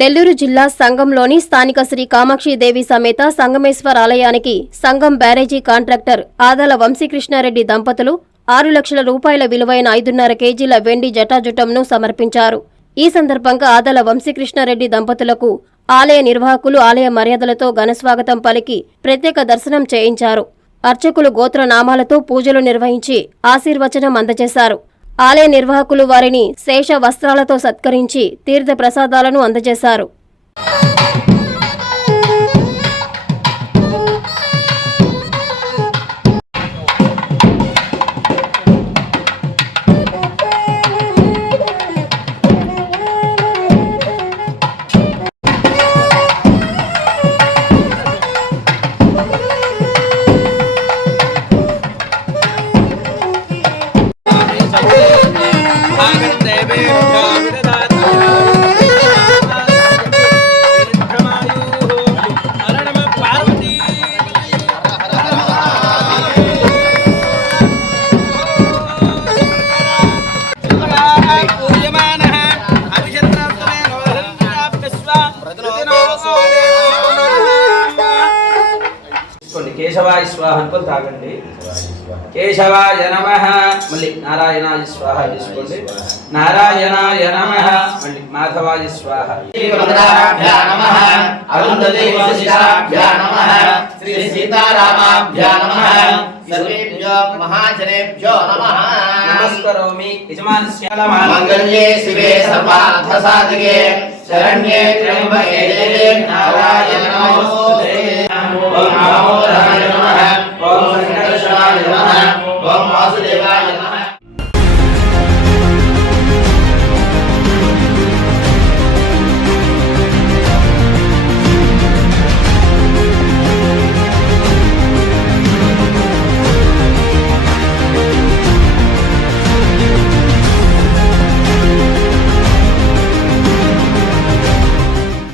నెల్లూరు జిల్లా సంగంలోని స్థానిక శ్రీ కామాక్షిదేవి సమేత సంగమేశ్వర ఆలయానికి సంగం బ్యారేజీ కాంట్రాక్టర్ ఆదాల వంశీకృష్ణారెడ్డి దంపతులు 6 లక్షల రూపాయల విలువైన 5.5 కేజీల వెండి జటాజుటంను సమర్పించారు. ఈ సందర్భంగా ఆదాల వంశీకృష్ణారెడ్డి దంపతులకు ఆలయ నిర్వాహకులు ఆలయ మర్యాదలతో ఘనస్వాగతం పలికి ప్రత్యేక దర్శనం చేయించారు. అర్చకులు గోత్రనామాలతో పూజలు నిర్వహించి ఆశీర్వచనం అందజేశారు. ఆలయ నిర్వాహకులు వారిని శేష వస్త్రాలతో సత్కరించి తీర్థ ప్రసాదాలను అందజేశారు. కేశవాయ స్వాహ అనుకొని తాగండి. కేశవాయ నమః. మళ్ళీ నారాయణాయ స్వాహ తీసుకోండి. నారాయణాయ నమః. మళ్ళీ మాధవాయ స్వాహ. శ్రీ సీతారామాభ్యా నమః. సర్వేభ్యో మహాజనేభ్యో నమః. నమస్కరోమి. యజమానస్య మంగళ్యే శివే సర్వార్థ సాధకే శరణ్యే త్ర్యంబకే దేవే నారాయణ నమోస్తుతే. ఓం నమో నారాయణ నమః. ఓం సంకర్షణాయ నమః. ఓం వాసుదేవాయ నమః.